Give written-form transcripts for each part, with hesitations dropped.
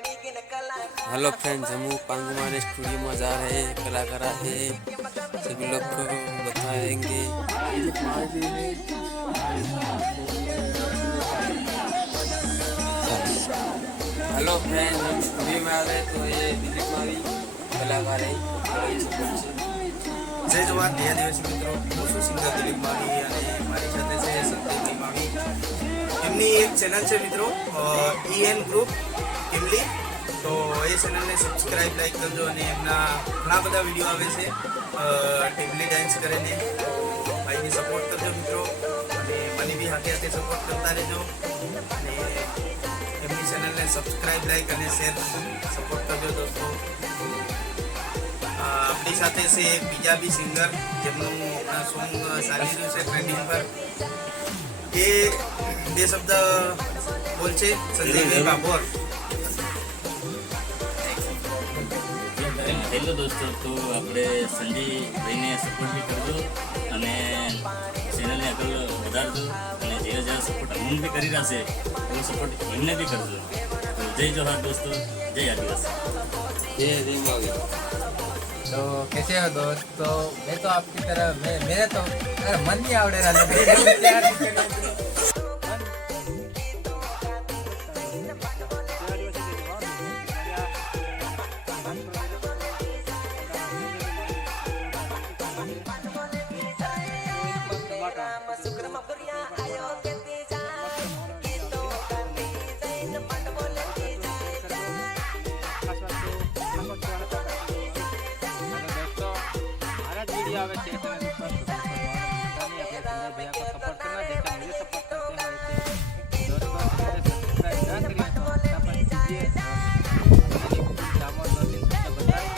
Hello friends, हम पांगुमान studio में जा रहे हैं। कलाकार है, सभी लोग को बताएंगे। हेलो फ्रेंड्स, हम स्टूडियो में आ गए तो ये दिलीप मावी कलाकार है। जय जवान जय आदिवासी मित्रों, હું છું સિંગર દિલીપ માવી અને મારી સાથે છે સંદીપ માવી. એમની એક ચેનલ છે મિત્રો, EN ગ્રુપ ટીમલી. તો એ ચેનલને સબસ્ક્રાઈબ લાઈક કરજો અને એમના ઘણા બધા વિડીયો આવે છે ટીમલી ડાન્સ કરીને. ભાઈને સપોર્ટ કરજો મિત્રો અને મને બી હાથે હાથે સપોર્ટ કરતા રહેજો અને એમની ચેનલને સબસ્ક્રાઈબ લાઈક અને શેર સપોર્ટ કરજો દોસ્તો. આપણી સાથે છે બીજા બી સિંગર જેમનું આપણા સોંગ ચાલી રહ્યું છે ટ્રેન્ડિંગ પર. એ બે શબ્દ બોલશે સંજયભાઈ બાબોર. હેલો દોસ્તો, તો આપણે સંજયભાઈને સપોર્ટ બી કરજો અને ચેનલને આગળ વધારજો અને ધીરે ધીરે સપોર્ટ અમને બી કરી રહ્યા છે એવો સપોર્ટ એમને બી કરજો. તો જય જોહાર દોસ્તો, જય આદિવાસી. जय दिलीप मावी। तो कैसे हो दोस्त? तो मैं तो आपकी तरह मेरे तो मन नहीं आवड़े रहा आवे चैनल पर भैया को सपोर्ट करना जैसे मुझे सपोर्ट करते हैं वैसे दोस्तों सब्सक्राइब ना करिए तो फटाफट कीजिए। बताएंगे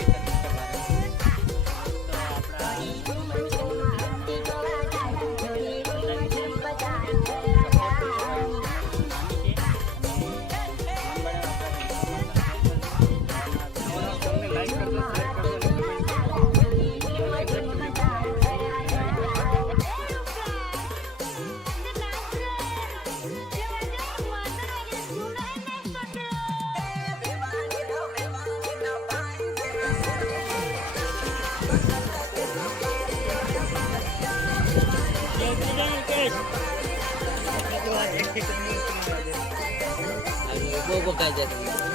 चैनल के बारे में। लाइक कर दो, शेयर कर दो, वो काय जाते